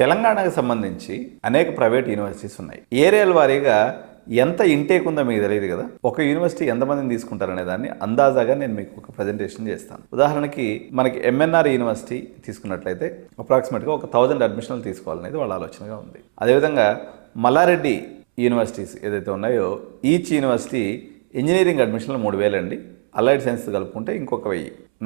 తెలంగాణకు సంబంధించి అనేక ప్రైవేట్ యూనివర్సిటీస్ ఉన్నాయి. ఏరియాల వారీగా ఎంత ఇంటేక్ ఉందో మీకు తెలియదు కదా. ఒక యూనివర్సిటీ ఎంతమందిని తీసుకుంటారనే దాన్ని అందాజాగా నేను మీకు ఒక ప్రజెంటేషన్ చేస్తాను. ఉదాహరణకి మనకి ఎంఎన్ఆర్ యూనివర్సిటీ తీసుకున్నట్లయితే అప్రాక్సిమేట్గా ఒక 1000 అడ్మిషన్లు తీసుకోవాలనేది వాళ్ళ ఆలోచనగా ఉంది. అదేవిధంగా మల్లారెడ్డి యూనివర్సిటీస్ ఏదైతే ఉన్నాయో ఈచ్ యూనివర్సిటీ ఇంజనీరింగ్ అడ్మిషన్లు 3000 అండి. అలైడ్ సైన్స్ కలుపుకుంటే ఇంకొక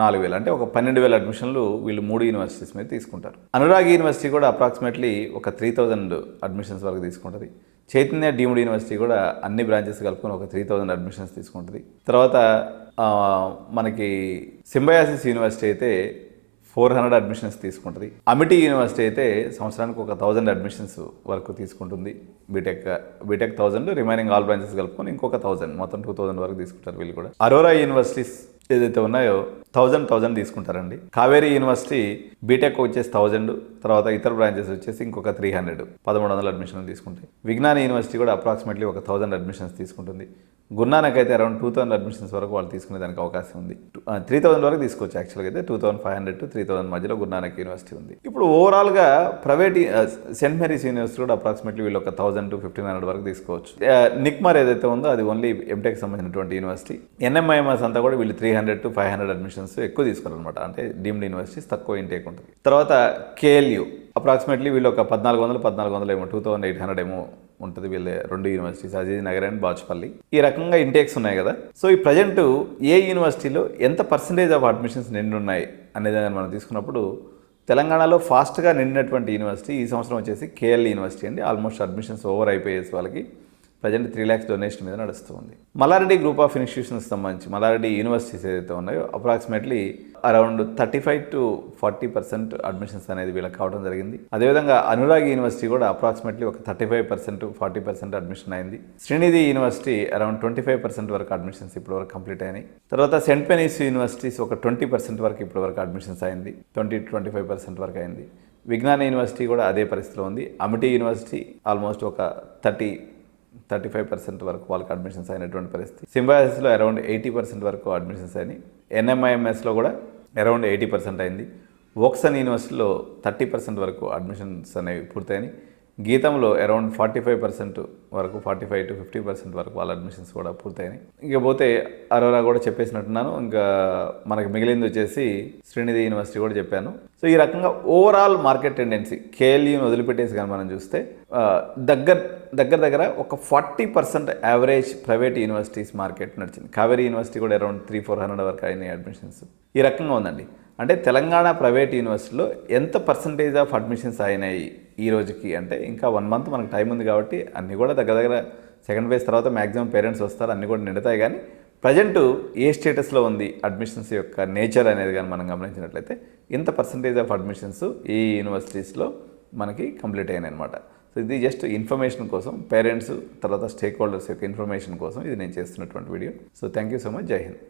4000 అంటే ఒక 12,000 అడ్మిషన్లు వీళ్ళు 3 యూనివర్సిటీస్ మీద తీసుకుంటారు. అనురాగ్ యూనివర్సిటీ కూడా అప్రాక్సిమేట్లీ ఒక 3000 అడ్మిషన్స్ వరకు తీసుకుంటుంది. చైతన్య డీమ్డ్ యూనివర్సిటీ కూడా అన్ని బ్రాంచెస్ కలుపుకొని ఒక 3000 అడ్మిషన్స్ తీసుకుంటుంది. తర్వాత మనకి సింబయాసిస్ యూనివర్సిటీ అయితే 400 అడ్మిషన్స్ తీసుకుంటుంది. అమిటీ యూనివర్సిటీ అయితే సంవత్సరానికి ఒక 1000 అడ్మిషన్స్ వరకు తీసుకుంటుంది. బీటెక్ 1000, రిమైనింగ్ ఆల్ బ్రాంచెస్ కలుపుకొని ఇంకొక 1000, మొత్తం 2000 వరకు తీసుకుంటారు వీళ్ళు కూడా. అరోరా యూనివర్సిటీస్ ఏదైతే ఉన్నాయో 1000 తీసుకుంటారండి. కావేరీ యూనివర్సిటీ బీటెక్ వచ్చేసి 1000, తర్వాత ఇతర బ్రాంచెస్ వచ్చేసి ఇంకొక 300, 1300 అడ్మిషన్లు తీసుకుంటాయి. విజ్ఞాన యూనివర్సిటీ కూడా అప్రాక్సిమేట్లీ ఒక 1000 అడ్మిషన్స్ తీసుకుంటుంది. గున్నానకైతే అరౌండ్ 2000 అడ్మిషన్స్ వరకు వాళ్ళు తీసుకునే దానికి అవకాశం ఉంది. 3000 వరకు తీసుకోవచ్చు. యాక్చువల్గా అయితే 2500 to 3000 మధ్యలో గురునానక్ యూనివర్సిటీ ఉంది. ఇప్పుడు ఓవరాల్గా ప్రైవేట్ సెయింట్ మేరీస్ యూనివర్సిటీ కూడా అప్రాక్సిమేట్లీ వీళ్ళు ఒక 1000 to 1500 వరకు తీసుకోవచ్చు. నిక్మార్ ఏదైతే ఉందో అది ఓన్లీ ఎంటెక్ సంబంధించినటువంటి యూనివర్సిటీ. ఎన్ఎంఐఎంఎస్ అంతా కూడా వీళ్ళు 300 to 500 అడ్మిషన్స్ ఎక్కువ తీసుకోవాలన్నమాట. అంటే డీమ్డ్ యూనివర్సిటీస్ తక్కువ ఇంటేక్ ఉంటుంది. తర్వాత కేఎల్యూ అప్రాక్సిమేట్లీ వీళ్ళు ఒక 1400 ఏమో 2800 ఏమో ఉంటుంది. వీళ్ళ 2 యూనివర్సిటీస్ అజీజ్ నగర్ అండ్ బాచుపల్లి. ఈ రకంగా ఇంటేక్స్ ఉన్నాయి కదా. సో ఈ ప్రజెంట్ ఏ యూనివర్సిటీలో ఎంత పర్సంటేజ్ ఆఫ్ అడ్మిషన్స్ నిండున్నాయి అనేది మనం తీసుకున్నప్పుడు తెలంగాణలో ఫాస్ట్గా నిండినటువంటి యూనివర్సిటీ ఈ సంవత్సరం వచ్చేసి కేఎల్ యూనివర్సిటీ అండి. ఆల్మోస్ట్ అడ్మిషన్స్ ఓవర్ అయిపోయేసి వాళ్ళకి ప్రజెంట్ 3 lakhs డొనేషన్ మీద నడుస్తుంది. మల్లారెడ్డి గ్రూప్ ఆఫ్ ఇన్స్టిట్యూషన్స్ సంబంధించి మల్లారెడ్డి యూనివర్సిటీస్ ఏదైతే ఉన్నాయో అప్రాక్సిమేట్లీ అరౌండ్ 35 to 40% అడ్మిషన్స్ అనేది వీళ్ళకి కావడం జరిగింది. అదేవిధంగా అనురాగ్ యూనివర్సిటీ కూడా అప్రాక్సిమేట్లీ ఒక 35% to 40% అడ్మిషన్ అయింది. శ్రీనిధి యూనివర్సిటీ అరౌండ్ 25% వరకు అడ్మిషన్స్ ఇప్పటివరకు కంప్లీట్ అయినాయి. తర్వాత సెయింట్ మేరీస్ యూనివర్సిటీస్ ఒక 20% వరకు ఇప్పటివరకు అడ్మిషన్స్ అయింది. 20 to 25% వరకు అయింది. విజ్ఞాన యూనివర్సిటీ కూడా అదే పరిస్థితిలో ఉంది. అమిటీ యూనివర్సిటీ ఆల్మోస్ట్ ఒక 35% వరకు వాళ్ళకి అడ్మిషన్స్ అయినటువంటి పరిస్థితి. సింబయాసిస్లో అరౌండ్ 80% వరకు అడ్మిషన్స్ అయినాయి. ఎన్ఎంఐఎంఎస్లో కూడా అరౌండ్ 80% అయింది. వోక్సన్ యూనివర్సిటీలో 30% వరకు అడ్మిషన్స్ అనేవి పూర్తయినాయి. గీతంలో అరౌండ్ 45% వరకు 45 to 50% వరకు వాళ్ళ అడ్మిషన్స్ కూడా పూర్తయినాయి. ఇకపోతే అరోరా కూడా చెప్పేసినట్టున్నాను. ఇంకా మనకి మిగిలింది వచ్చేసి శ్రీనిధి యూనివర్సిటీ కూడా చెప్పాను. సో ఈ రకంగా ఓవరాల్ మార్కెట్ టెండెన్సీ కేఎల్యూని వదిలిపెట్టేసి కానీ మనం చూస్తే దగ్గర ఒక 40% యావరేజ్ ప్రైవేట్ యూనివర్సిటీస్ మార్కెట్ నడిచింది. కావేరీ యూనివర్సిటీ కూడా అరౌండ్ 300-400 వరకు అయినాయి అడ్మిషన్స్. ఈ రకంగా ఉందండి. అంటే తెలంగాణ ప్రైవేట్ యూనివర్సిటీలో ఎంత పర్సంటేజ్ ఆఫ్ అడ్మిషన్స్ అయినాయి ఈ రోజుకి అంటే ఇంకా 1 month మనకు టైం ఉంది కాబట్టి అన్నీ కూడా దగ్గర సెకండ్ ఫేజ్ తర్వాత మ్యాక్సిమం పేరెంట్స్ వస్తారు, అన్నీ కూడా నిండుతాయి. కానీ ప్రజెంట్ ఏ స్టేటస్లో ఉంది అడ్మిషన్స్ యొక్క నేచర్ అనేది కానీ మనం గమనించినట్లయితే ఇంత పర్సంటేజ్ ఆఫ్ అడ్మిషన్స్ ఈ యూనివర్సిటీస్లో మనకి కంప్లీట్ అయినాయి అనమాట. సో ఇది జస్ట్ ఇన్ఫర్మేషన్ కోసం, పేరెంట్స్ తర్వాత స్టేక్ హోల్డర్స్ యొక్క ఇన్ఫర్మేషన్ కోసం ఇది నేను చేస్తున్నటువంటి video. So thank you so much. జై హింద్.